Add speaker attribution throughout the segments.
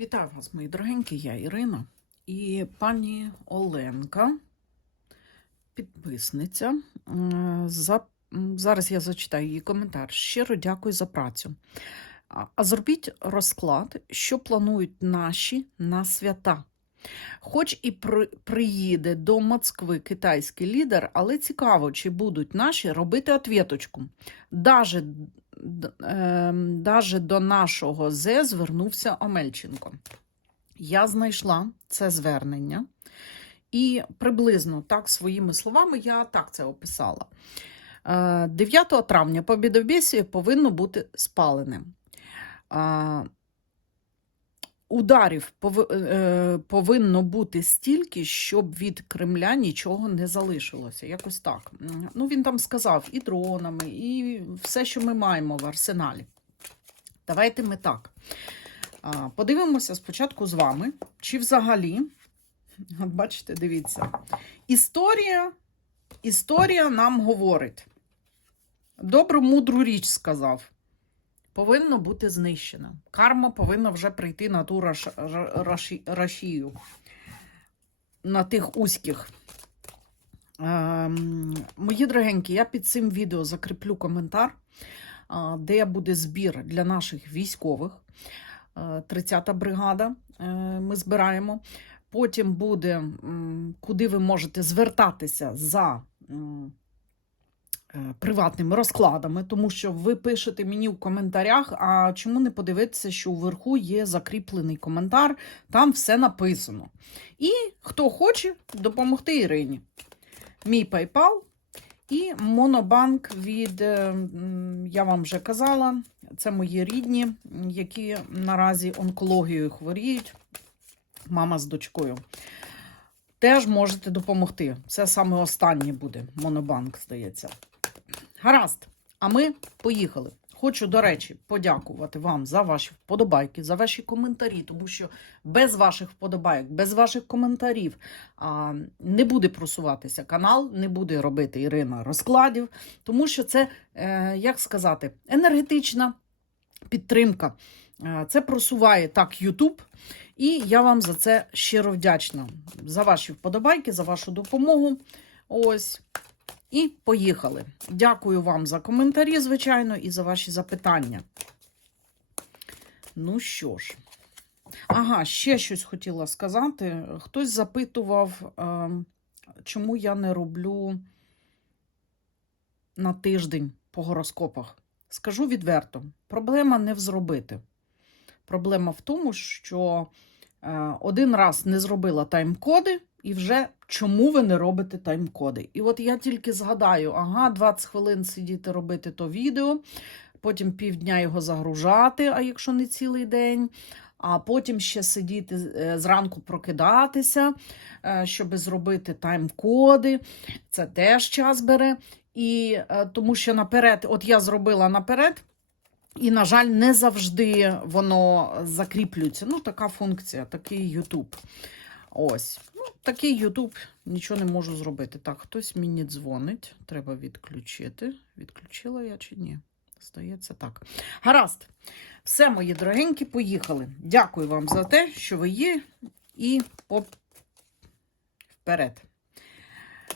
Speaker 1: Вітаю вас, мої дорогенькі, я Ірина і пані Оленка, підписниця. За... Зараз я зачитаю її коментар. Щиро дякую за працю. А зробіть розклад, що планують наші на свята. Хоч і при... приїде до Москви китайський лідер, але цікаво, чи будуть наші робити отвіточку. Даже, даже до нашого Зе звернувся Омельченко. Я знайшла це звернення, і приблизно так своїми словами я так це описала. Е, 9 травня по побідобєсі повинно бути спаленим. Е, Ударів пов- е, повинно бути стільки, щоб від Кремля нічого не залишилося. Якось так. Ну, він там сказав і дронами, і все, що ми маємо в арсеналі. Давайте ми так. Подивимося спочатку з вами, чи взагалі, бачите, дивіться, історія, історія нам говорить. Добру мудру річ сказав. Повинно бути знищено. Карма повинна вже прийти на ту раш, ра- раші- рашію, на тих узьких. Ем, мої дорогенькі, я під цим відео закріплю коментар, де буде збір для наших військових. Е, 30-та бригада е, ми збираємо. Потім буде, куди ви можете звертатися за е, приватними розкладами, тому що ви пишете мені в коментарях, а чому не подивитися, що вверху є закріплений коментар, там все написано. І хто хоче допомогти Ірині. Мій PayPal і Монобанк від, е, я вам вже казала, це мої рідні, які наразі онкологією хворіють, мама з дочкою. Теж можете допомогти. Це саме останнє буде. Монобанк, здається. Гаразд. А ми поїхали. Хочу, до речі, подякувати вам за ваші вподобайки, за ваші коментарі, тому що без ваших вподобайок, без ваших коментарів а, не буде просуватися канал, не буде робити Ірина розкладів, тому що це, е, як сказати, енергетична підтримка. Е, Це просуває так YouTube, і я вам за це щиро вдячна. За ваші вподобайки, за вашу допомогу. Ось. І поїхали. Дякую вам за коментарі, звичайно, і за ваші запитання. Ну що ж. Ага, ще щось хотіла сказати. Хтось запитував, е, чому я не роблю на тиждень по гороскопах. Скажу відверто: проблема не в зробити. Проблема в тому, що е, один раз не зробила тайм-коди, і вже чому ви не робите тайм-коди? І от я тільки згадаю, ага, 20 хвилин сидіти робити то відео, потім півдня його загружати, а якщо не цілий день. А потім ще сидіти е, зранку прокидатися, е, щоб зробити тайм-коди. Це теж час бере. І е, тому що наперед, от я зробила наперед, і, на жаль, не завжди воно закріплюється. Ну, така функція, такий YouTube. Ось. Такий YouTube, нічого не можу зробити. Так, хтось мені дзвонить, треба відключити. Відключила я чи ні? Здається, так. Гаразд. Все, мої дорогенькі, поїхали. Дякую вам за те, що ви є. І по... вперед.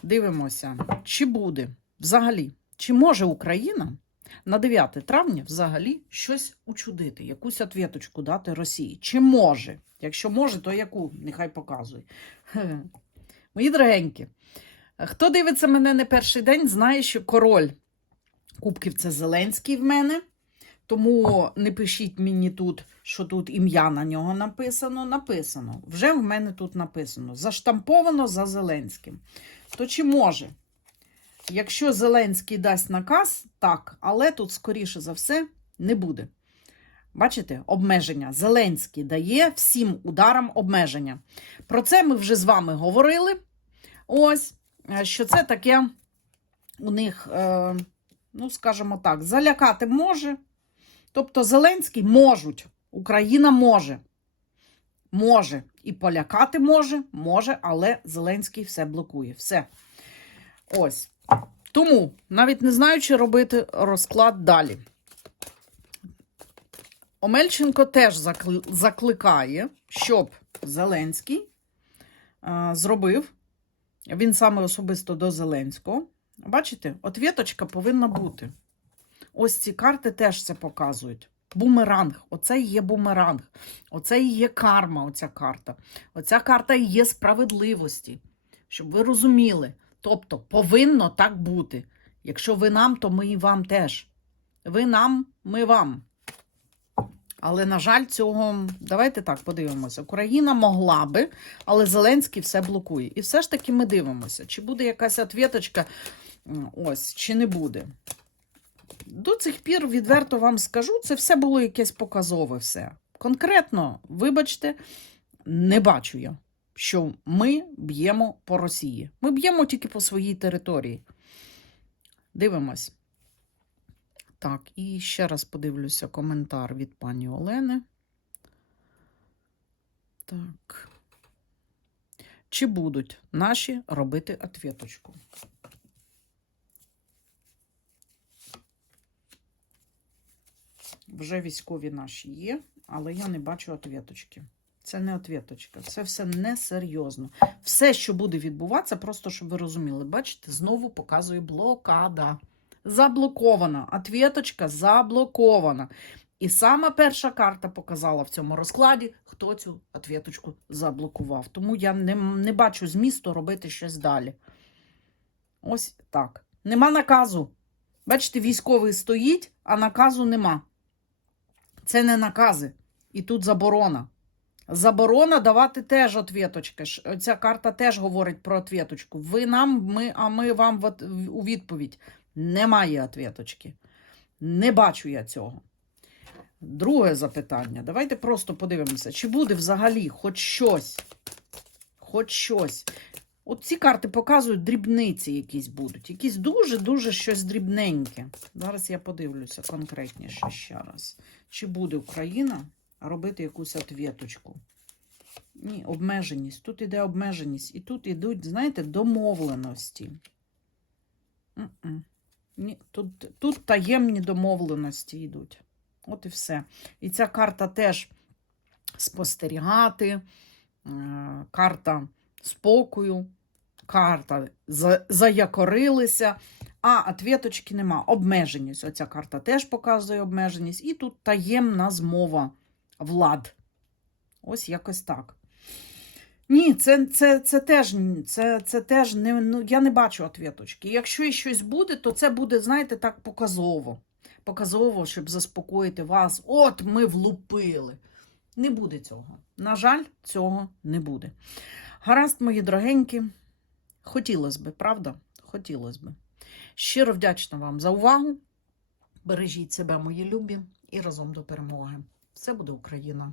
Speaker 1: Дивимося, чи буде взагалі, чи може Україна на 9 травня взагалі щось учудити, якусь ответочку дати Росії? Чи може? Якщо може, то яку? Нехай показує. Мої дорогенькі, хто дивиться мене не перший день, знає, що король Кубків це Зеленський в мене. Тому не пишіть мені тут, що тут ім'я на нього написано. Написано. Вже в мене тут написано. Заштамповано за Зеленським. То чи може? Якщо Зеленський дасть наказ, так, але тут, скоріше за все, не буде. Бачите, обмеження. Зеленський дає всім ударам обмеження. Про це ми вже з вами говорили. Ось, е, що це таке у них, е, ну, скажімо так, залякати може. Тобто Зеленський можуть, Україна може. Може. І полякати може, може, але Зеленський все блокує. Все. Ось. Тому навіть не знаю, чи робити розклад далі. Омельченко теж закликає, щоб Зеленський а, зробив, він саме особисто до Зеленського. Бачите, отвіточка повинна бути. Ось ці карти теж це показують. Бумеранг. Оце і є бумеранг. Оце і є карма, оця карта. Оця карта і є справедливості. Щоб ви розуміли. Тобто, повинно так бути. Якщо ви нам, то ми і вам теж. Ви нам, ми вам. Але, на жаль, цього давайте так подивимося. Україна могла би, але Зеленський все блокує. І все ж таки ми дивимося, чи буде якась отвіточка, ось, чи не буде. До цих пір, відверто вам скажу, це все було якесь показове все. Конкретно, вибачте, не бачу я, що ми б'ємо по Росії. Ми б'ємо тільки по своїй території. Дивимось. Так, і ще раз подивлюся коментар від пані Олени. Так. Чи будуть наші робити ответочку? Вже військові наші є, але я не бачу ответочки. Це не ответочка, це все несерйозно. Все, що буде відбуватися, просто щоб ви розуміли, бачите, знову показує блокада. Заблокована. Ответочка заблокована. І сама перша карта показала в цьому розкладі, хто цю ответочку заблокував. Тому я не, не бачу змісту робити щось далі. Ось так. Нема наказу. Бачите, військовий стоїть, а наказу нема. Це не накази. І тут заборона. Заборона давати теж ответочки. Ш- Ця карта теж говорить про ответочку. Ви нам, ми, а ми вам у відповідь. Немає ответочки. Не бачу я цього. Друге запитання. Давайте просто подивимося, чи буде взагалі хоч щось. Хоч щось. От ці карти показують дрібниці якісь будуть. Якісь дуже-дуже щось дрібненьке. Зараз я подивлюся конкретніше ще раз. Чи буде Україна робити якусь ответочку? Ні, обмеженість. Тут іде обмеженість. І тут ідуть, знаєте, домовленості. Ні, тут, тут таємні домовленості йдуть. От і все. І ця карта теж спостерігати, е, карта спокою, карта заякорилися, а ответочки нема. Обмеженість. Оця карта теж показує обмеженість. І тут таємна змова влад. Ось якось так. Ні, це, це, це теж, це, це теж не, ну, я не бачу ответочки. Якщо і щось буде, то це буде, знаєте, так показово. Показово, щоб заспокоїти вас. От ми влупили. Не буде цього. На жаль, цього не буде. Гаразд, мої дорогенькі. Хотілося би, правда? Хотілося би. Щиро вдячна вам за увагу. Бережіть себе, мої любі, і разом до перемоги. Все буде Україна!